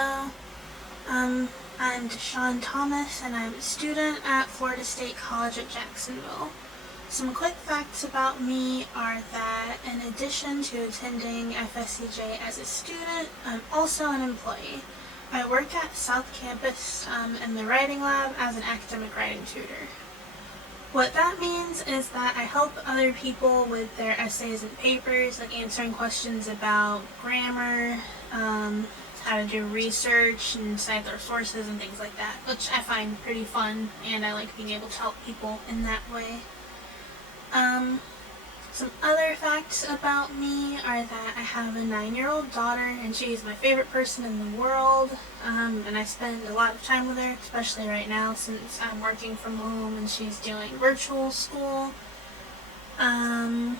Hello, I'm Deshawn Thomas, and I'm a student at Florida State College at Jacksonville. Some quick facts about me are that in addition to attending FSCJ as a student, I'm also an employee. I work at South Campus in the writing lab as an academic writing tutor. What that means is that I help other people with their essays and papers, like answering questions about grammar, how to do research and cite their sources and things like that, which I find pretty fun, and I like being able to help people in that way. Some other facts about me are that I have a 9-year-old daughter, and she's my favorite person in the world, and I spend a lot of time with her, especially right now since I'm working from home and she's doing virtual school. And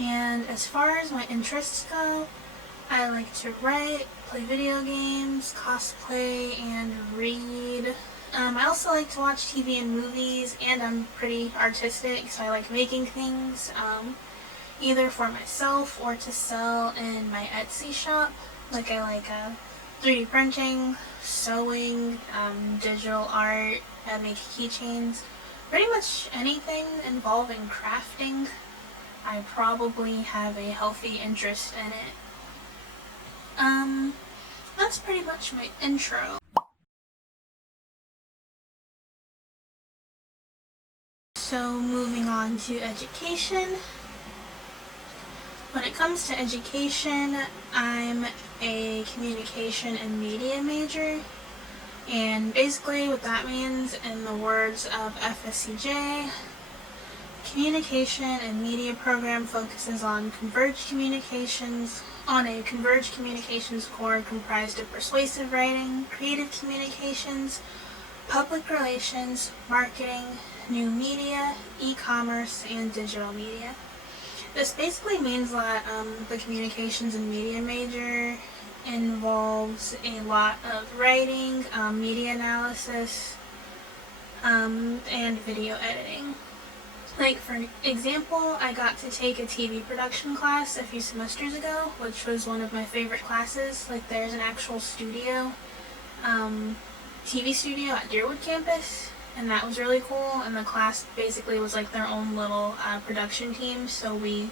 as far as my interests go, I like to write, play video games, cosplay, and read. I also like to watch TV and movies, and I'm pretty artistic, so I like making things, either for myself or to sell in my Etsy shop. Like I like 3D printing, sewing, digital art, I make keychains, pretty much anything involving crafting. I probably have a healthy interest in it. That's pretty much my intro. So moving on to education. When it comes to education, I'm a communication and media major, and basically what that means, in the words of FSCJ, communication and media program focuses on converged communications, on a converged communications core comprised of persuasive writing, creative communications, public relations, marketing, new media, e-commerce, and digital media. This basically means that the communications and media major involves a lot of writing, media analysis, and video editing. Like, for example, I got to take a TV production class a few semesters ago, which was one of my favorite classes. Like, there's an actual studio, TV studio at Deerwood campus, and that was really cool, and the class basically was like their own little production team, so we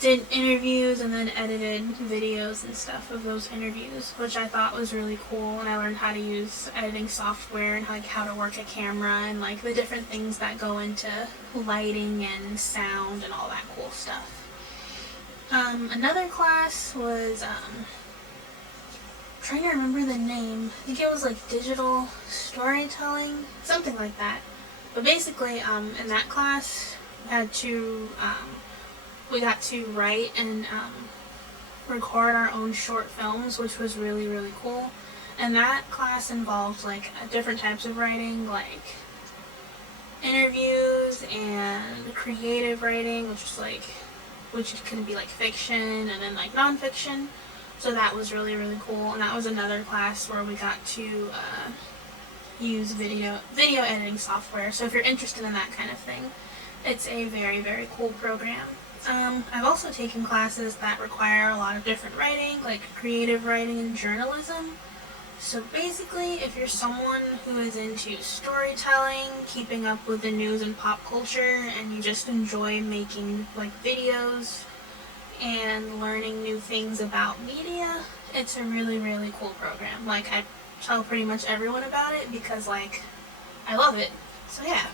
did interviews and then edited videos and stuff of those interviews, which I thought was really cool, and I learned how to use editing software and like how to work a camera and like the different things that go into lighting and sound and all that cool stuff. Another class was trying to remember the name. I think it was like digital storytelling, something like that. But basically, in that class, we got to write and record our own short films, which was really, really cool. And that class involved like different types of writing, like interviews and creative writing, which could be like fiction and then like nonfiction. So that was really, really cool, and that was another class where we got to use video editing software. So if you're interested in that kind of thing, it's a very, very cool program. I've also taken classes that require a lot of different writing, like creative writing and journalism. So basically, if you're someone who is into storytelling, keeping up with the news and pop culture, and you just enjoy making like videos and learning new things about media, it's a really, really cool program. Like, I tell pretty much everyone about it because, like, I love it. So yeah.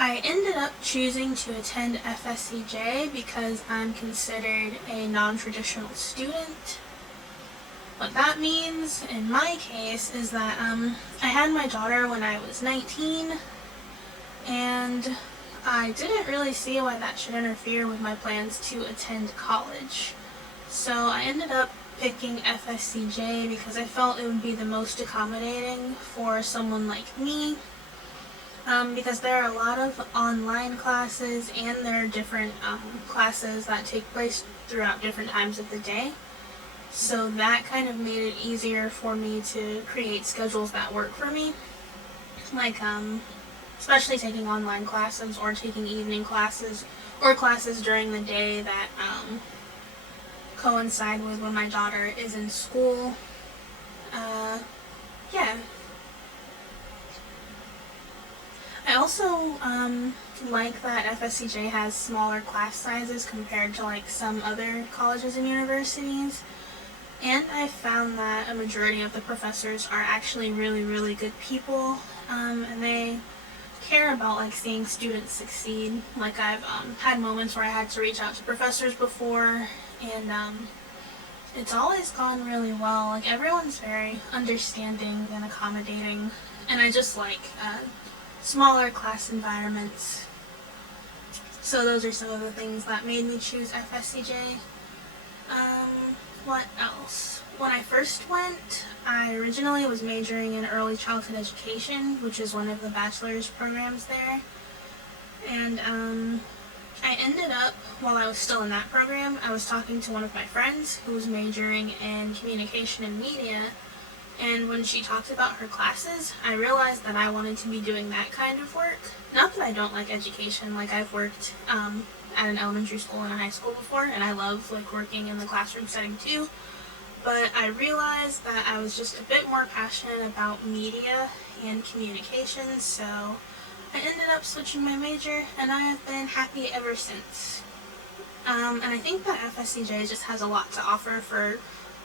I ended up choosing to attend FSCJ because I'm considered a non-traditional student. What that means, in my case, is that I had my daughter when I was 19, and I didn't really see why that should interfere with my plans to attend college. So I ended up picking FSCJ because I felt it would be the most accommodating for someone like me, because there are a lot of online classes, and there are different classes that take place throughout different times of the day. So that kind of made it easier for me to create schedules that work for me. Like, especially taking online classes or taking evening classes or classes during the day that coincide with when my daughter is in school. Yeah. I also like that FSCJ has smaller class sizes compared to like some other colleges and universities. And I found that a majority of the professors are actually really, really good people, and they care about like seeing students succeed. Like I've had moments where I had to reach out to professors before, and it's always gone really well. Like everyone's very understanding and accommodating, and I just like smaller class environments. So those are some of the things that made me choose FSCJ. What else? When I first went, I originally was majoring in early childhood education, which is one of the bachelor's programs there. And I ended up, while I was still in that program, I was talking to one of my friends who was majoring in communication and media. And when she talked about her classes, I realized that I wanted to be doing that kind of work. Not that I don't like education, like I've worked at an elementary school and a high school before, and I love like working in the classroom setting too. But I realized that I was just a bit more passionate about media and communications, so I ended up switching my major, and I have been happy ever since. And I think that FSCJ just has a lot to offer for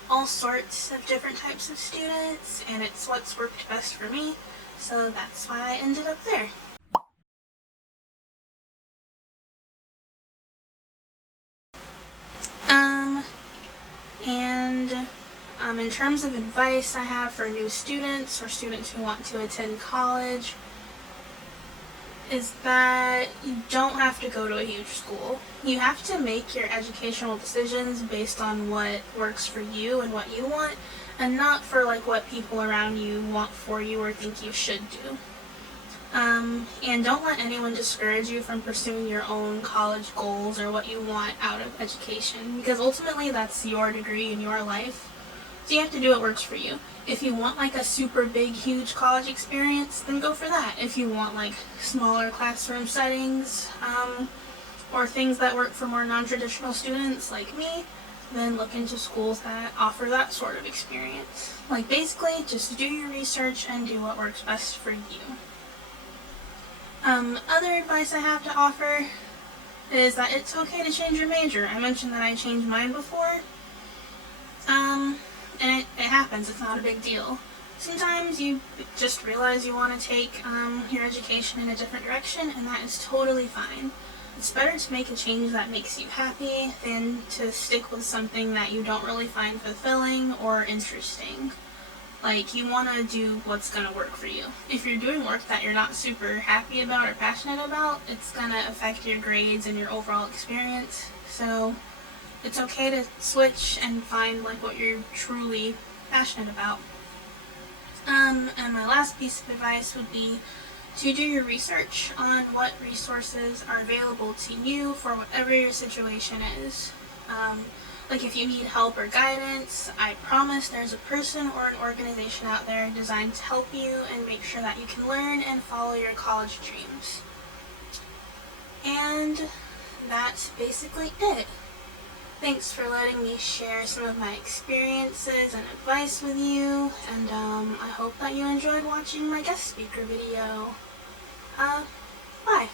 all sorts of different types of students, and it's what's worked best for me, so that's why I ended up there. In terms of advice I have for new students or students who want to attend college, is that you don't have to go to a huge school. You have to make your educational decisions based on what works for you and what you want, and not for like what people around you want for you or think you should do. And don't let anyone discourage you from pursuing your own college goals or what you want out of education, because ultimately that's your degree in your life. So you have to do what works for you. If you want like a super big, huge college experience, then go for that. If you want like smaller classroom settings, or things that work for more non-traditional students like me, then look into schools that offer that sort of experience. Like basically, just do your research and do what works best for you. Other advice I have to offer is that it's okay to change your major. I mentioned that I changed mine before. And it happens, it's not a big deal. Sometimes you just realize you want to take your education in a different direction, and that is totally fine. It's better to make a change that makes you happy than to stick with something that you don't really find fulfilling or interesting. Like, you want to do what's going to work for you. If you're doing work that you're not super happy about or passionate about, it's going to affect your grades and your overall experience. So it's okay to switch and find like what you're truly passionate about. And my last piece of advice would be to do your research on what resources are available to you for whatever your situation is. Like if you need help or guidance, I promise there's a person or an organization out there designed to help you and make sure that you can learn and follow your college dreams. And that's basically it. Thanks for letting me share some of my experiences and advice with you, and I hope that you enjoyed watching my guest speaker video. Bye.